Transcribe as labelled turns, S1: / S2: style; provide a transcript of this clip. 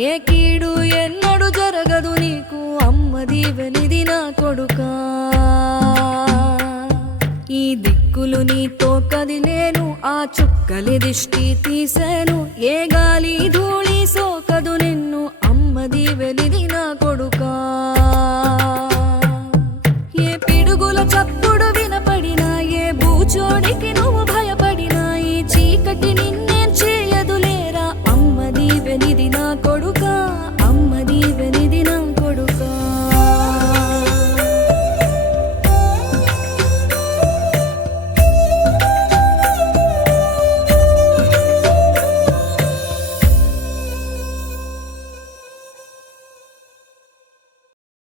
S1: ఏ కీడు ఎన్నడు జరగదు నీకు. అమ్మ దీవెనిది నా కొడుక. ఈ దిక్కులు నీతో కదిలేను ఆ చుక్కలి దిష్టి తీశాను ఏ గాలి ధూళి సోకదు నిన్ను. అమ్మ దీవెనిది